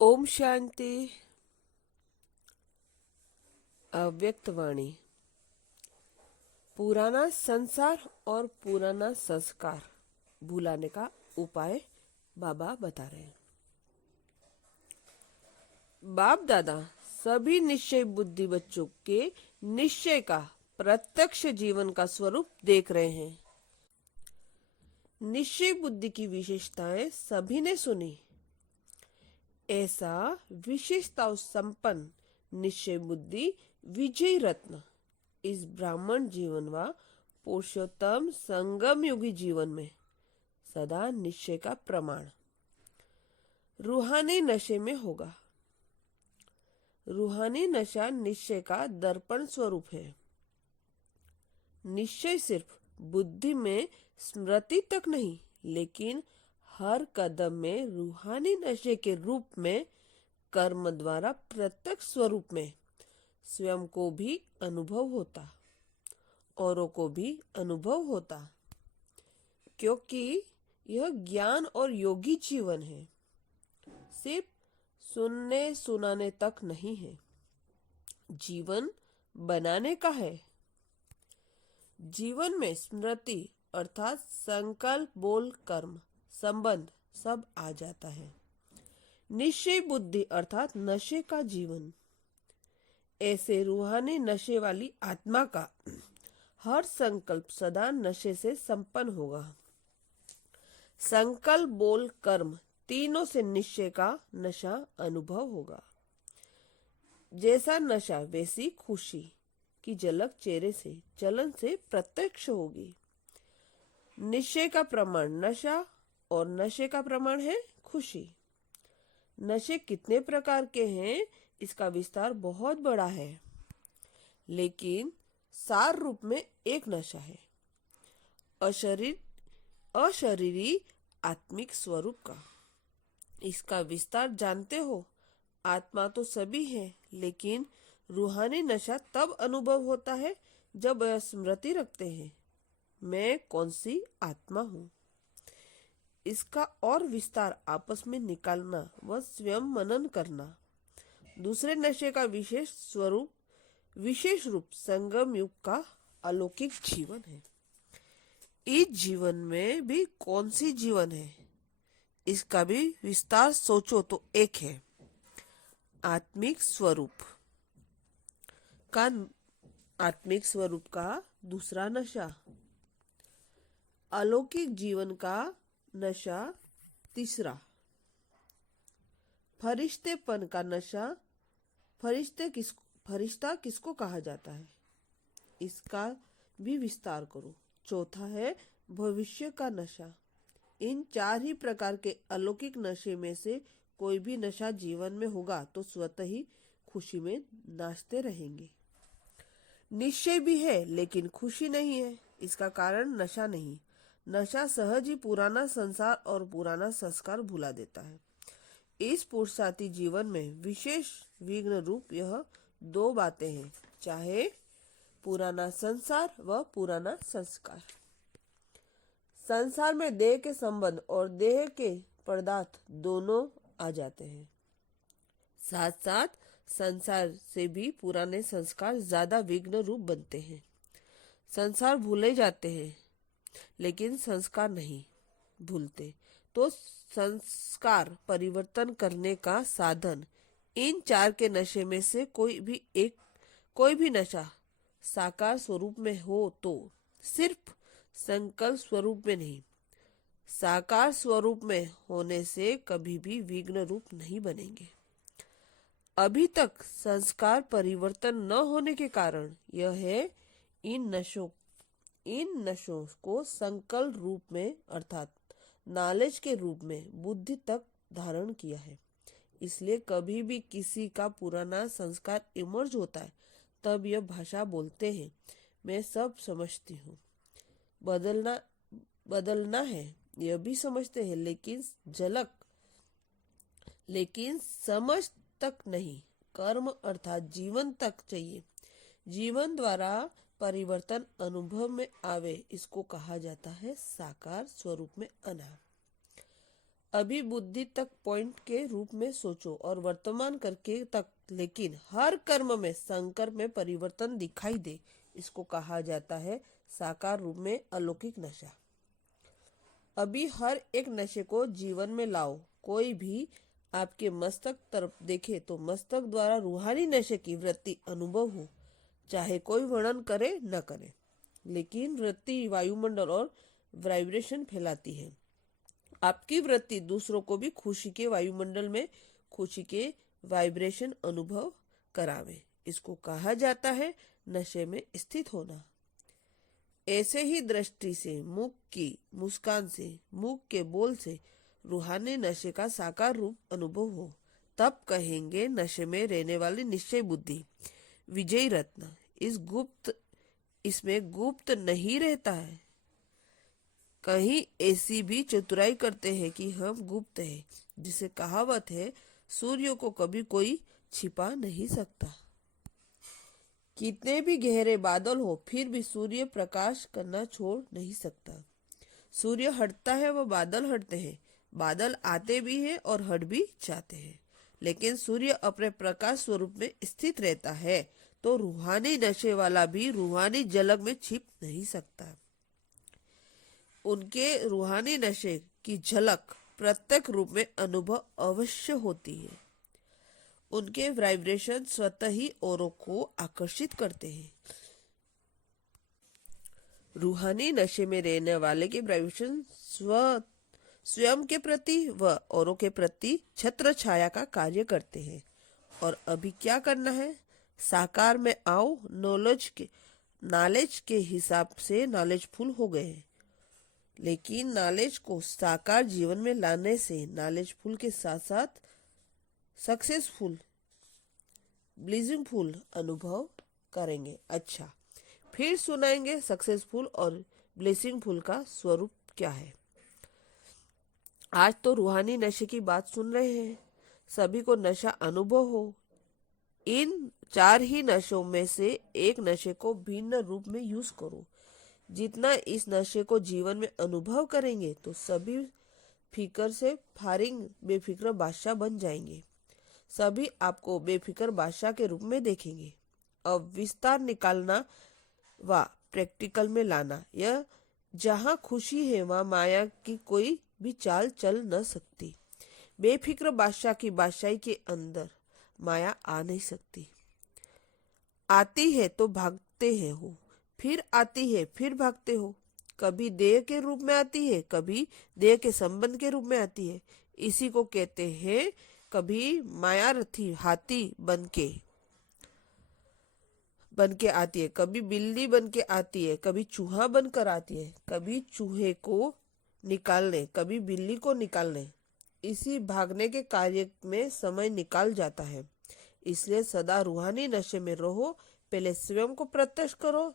ओम शांति। अव्यक्तवाणी। पुराना संसार और पुराना संस्कार भुलाने का उपाय बाबा बता रहे हैं। बाप दादा सभी निश्चय बुद्धि बच्चों के निश्चय का प्रत्यक्ष जीवन का स्वरूप देख रहे हैं। निश्चय बुद्धि की विशेषताएं सभी ने सुनी। ऐसा विशेषताओं संपन्न निश्चय बुद्धि विजय रत्न इस ब्राह्मण जीवन व पुरुषोत्तम संगम युगी जीवन में सदा निश्चय का प्रमाण रूहानी नशे में होगा। रूहानी नशा निश्चय का दर्पण स्वरूप है। निश्चय सिर्फ बुद्धि में स्मृति तक नहीं, लेकिन हर कदम में रूहानी नशे के रूप में कर्म द्वारा प्रत्यक्ष स्वरूप में स्वयं को भी अनुभव होता, औरों को भी अनुभव होता, क्योंकि यह ज्ञान और योगी जीवन है। सिर्फ सुनने सुनाने तक नहीं है, जीवन बनाने का है। जीवन में स्मृति अर्थात संकल्प, बोल, कर्म, संबंध सब आ जाता है। निश्चय बुद्धि अर्थात नशे का जीवन। ऐसे रूहानी नशे वाली आत्मा का हर संकल्प सदा नशे से संपन्न होगा। संकल्प, बोल, कर्म तीनों से निश्चय का नशा अनुभव होगा। जैसा नशा वैसी खुशी की झलक चेहरे से, चलन से प्रत्यक्ष होगी। निश्चय का प्रमाण नशा और नशे का प्रमाण है खुशी। नशे कितने प्रकार के हैं इसका विस्तार बहुत बड़ा है, लेकिन सार रूप में एक नशा है अशरीरी आत्मिक स्वरूप का। इसका विस्तार जानते हो। आत्मा तो सभी है, लेकिन रूहानी नशा तब अनुभव होता है जब स्मृति रखते हैं मैं कौन सी आत्मा हूँ। इसका और विस्तार आपस में निकालना व स्वयं मनन करना। दूसरे नशे का विशेष रूप संगम युग का अलौकिक जीवन है। इस जीवन में भी कौन सी जीवन है, इसका भी विस्तार सोचो तो एक है आत्मिक स्वरूप का दूसरा नशा, अलौकिक जीवन का नशा तीसरा, फरिश्तेपन का नशा। फरिश्ता किसको कहा जाता है, इसका भी विस्तार करो। चौथा है भविष्य का नशा। इन चार ही प्रकार के अलौकिक नशे में से कोई भी नशा जीवन में होगा तो स्वतः ही खुशी में नाचते रहेंगे। निश्चय भी है लेकिन खुशी नहीं है, इसका कारण नशा नहीं। नशा सहज ही पुराना संसार और पुराना संस्कार भुला देता है। इस पुरुषार्थी जीवन में विशेष विघ्न रूप यह दो बातें हैं, चाहे पुराना संसार व पुराना संस्कार। संसार में देह के संबंध और देह के पदार्थ दोनों आ जाते हैं। साथ साथ संसार से भी पुराने संस्कार ज्यादा विघ्न रूप बनते हैं। संसार भूले जाते हैं, लेकिन संस्कार नहीं भूलते। तो संस्कार परिवर्तन करने का साधन इन चार के नशे में से कोई भी नशा साकार स्वरूप में हो तो सिर्फ संकल्प स्वरूप में नहीं, साकार स्वरूप में होने से कभी भी विघ्न रूप नहीं बनेंगे। अभी तक संस्कार परिवर्तन न होने के कारण यह है इन नशों को संकल्प रूप में अर्थात नॉलेज के रूप में बुद्धि तक धारण किया है। इसलिए कभी भी किसी का पुराना संस्कार इमर्ज होता है तब यह भाषा बोलते हैं, मैं सब समझती हूँ। बदलना है यह भी समझते हैं, लेकिन समझ तक नहीं, कर्म अर्थात जीवन तक चाहिए। जीवन द्वारा परिवर्तन अनुभव में आवे, इसको कहा जाता है साकार स्वरूप में आना। अभी बुद्धि तक पॉइंट के रूप में सोचो और वर्तमान करके तक, लेकिन हर कर्म में संकल्प में परिवर्तन दिखाई दे, इसको कहा जाता है साकार रूप में अलौकिक नशा। अभी हर एक नशे को जीवन में लाओ। कोई भी आपके मस्तक तरफ देखे तो मस्तक द्वारा रूहानी नशे की वृत्ति अनुभव हो, चाहे कोई वर्णन करे न करे, लेकिन वृत्ति वायुमंडल और वाइब्रेशन फैलाती है। आपकी वृत्ति दूसरों को भी खुशी के वायुमंडल में खुशी के वाइब्रेशन अनुभव करावे, इसको कहा जाता है नशे में स्थित होना। ऐसे ही दृष्टि से, मुख की मुस्कान से, मुख के बोल से रूहानी नशे का साकार रूप अनुभव हो, तब कहेंगे नशे में रहने वाली निश्चय बुद्धि विजयी रत्न। इसमें गुप्त नहीं रहता है। कहीं ऐसी भी चतुराई करते हैं कि हम गुप्त हैं, जिसे कहावत है सूर्य को कभी कोई छिपा नहीं सकता। कितने भी गहरे बादल हो फिर भी सूर्य प्रकाश करना छोड़ नहीं सकता। सूर्य हटता है वह बादल हटते हैं, बादल आते भी हैं और हट भी जाते हैं, लेकिन सूर्य अपने प्रकाश स्वरूप में स्थित रहता है। तो रूहानी नशे वाला भी रूहानी झलक में छिप नहीं सकता। उनके रूहानी नशे की झलक प्रत्यक्ष रूप में अनुभव अवश्य होती है। उनके वाइब्रेशन स्वतः ही औरों को आकर्षित करते हैं। रूहानी नशे में रहने वाले के वाइब्रेशन स्वयं के प्रति व औरों के प्रति छत्र छाया का कार्य करते हैं। और अभी क्या करना है? साकार में आओ। नॉलेज के हिसाब से नॉलेजफुल हो गए, लेकिन नॉलेज को साकार जीवन में लाने से नॉलेजफुल के साथ साथ सक्सेसफुल, ब्लिसिंगफुल अनुभव करेंगे। अच्छा, फिर सुनाएंगे सक्सेसफुल और ब्लिसिंगफुल का स्वरूप क्या है। आज तो रूहानी नशे की बात सुन रहे हैं, सभी को नशा अनुभव हो। इन 4 ही नशों में से एक नशे को भिन्न रूप में यूज करो। जितना इस नशे को जीवन में अनुभव करेंगे तो सभी फिक्र से फारिग बेफिक्र बादशाह बन जाएंगे। सभी आपको बेफिक्र बादशाह के रूप में देखेंगे। अब विस्तार निकालना व प्रैक्टिकल में लाना। यह जहाँ खुशी है वहाँ माया की कोई भी चाल चल न सकती। बेफिक्र बादशाह की बादशाही के अंदर माया आ नहीं सकती। आती है तो भागते हैं हो, फिर आती है फिर भागते हो। कभी देह के रूप में आती है, कभी देह के संबंध के रूप में आती है। इसी को कहते हैं कभी मायारथी हाथी बन के आती है, कभी बिल्ली बन के आती है, कभी चूहा बनकर आती है, कभी चूहे को निकालने, कभी बिल्ली को निकालने। इसी भागने के कार्य में समय निकाल जाता है। इसलिए सदा रूहानी नशे में रहो। पहले स्वयं को प्रत्यक्ष करो,